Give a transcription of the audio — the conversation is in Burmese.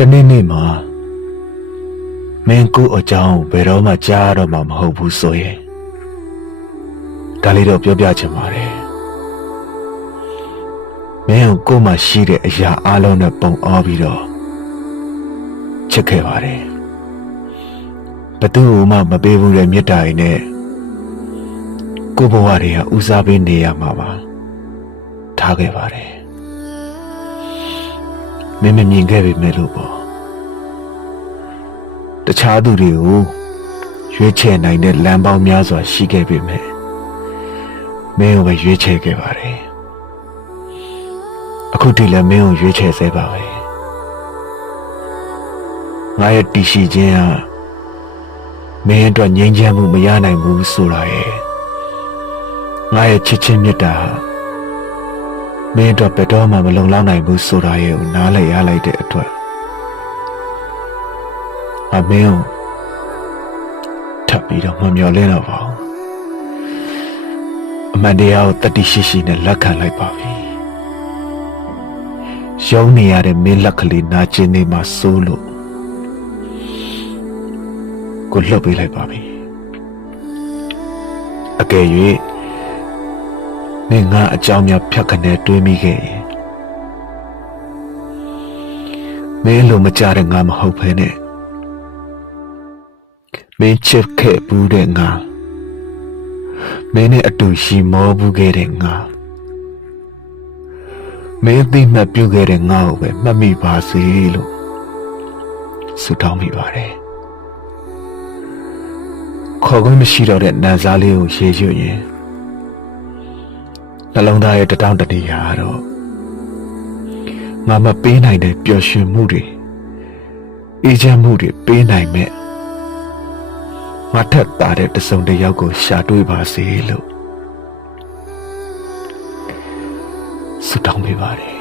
တနေ့နေ့မှာမင်းကိုအကြောင်းဘယ်တော့မှကြားတော့မှမဟုတ်ဘူးဆိုရင်ဒါလေးတော့ပြောပြချင်ပါတယ်မင်းကိုမှရှိတဲ့အရာအလုံးနဲ့ပုံအောပြီးတော့ချစ်ခဲ့ပါတယ်ဘသူ့မှမပေးဘူးတဲ့မေတ္တာရည်နဲ့ကိုဘဝတွေကဦးစားပေးနေရမှာပါထားခဲ့ပါတယ်မင်းမမြင်ခဲ့ပေမဲ့လို့ပေါ့တခြားသူတွေကိုရွေးချယ်နိုင်တဲ့လမ်းပေါင်းများစွာရှိခဲ့ပေမဲ့မင်းကိုပဲရွေးချယ်ခဲ့ပါတယ်အခုထိလည်းမင်းကိုရွေးချယ်စေပါပဲငါရဲ့တည်ရှိခြင်းဟာမင်းအတွက်ငြိမ်းချမ်းမှုမရနိုင်ဘူးဆိုတာရဲ့ငါရဲ့ချစ်ချင်းမြတ်တာမင်းအတွက်ဘယ်တော့မှမလုံလောက်နိုင်ဘူးဆိုတာရဲ့ကိုနားလည်ရလိုက်တဲ့အတွက်အမင်းထပ်ပြီးတော့မမျော်လင့်တော့ပါဘူးအမှန်တရားကိုတတိရှိရှိနဲ့လက်ခံလိုက်ပါပြီရုံးနေရတဲ့မင်းလက်ကလေးနာကျင်နေမှာစိုးလို့ကိုလှုပ်ပေးလိုက်ပါပြီအကယ်၍မင်းငါအကြောင်းများဖြတ်ခနဲ့တွေးမိခဲ့ရင်မင်းလိုမကြတဲ့ငါမဟုတ်ဘဲနဲ့မင်းချစ်ခဲ့ဘူးတဲ့ငါမင်းနဲ့အတူရှိမောဘူးခဲ့တဲ့ငါမင်းသိမှတ်ပြုခဲ့တဲ့ငါကိုပဲမှတ်မိပါစေလို့ဆုတောင်းမိပါတယ်ခေါ်ခွင့်မရှိတော့တဲ့နန်းစားလေးကိုရေရွရင်နှလုံးသားရဲ့တတောင့်တနေရာတော့ငါမပေးနိုင်တဲ့ပျော်ရွှင်မှုတွေအေးချမ်းမှုတွေပေးနိုင်မဲ့ငါထက်သားတဲ့တစုံတစ်ယောက်ကိုရှာတွေ့ပါစေလို့ဆုတောင်းပေးပါတယ်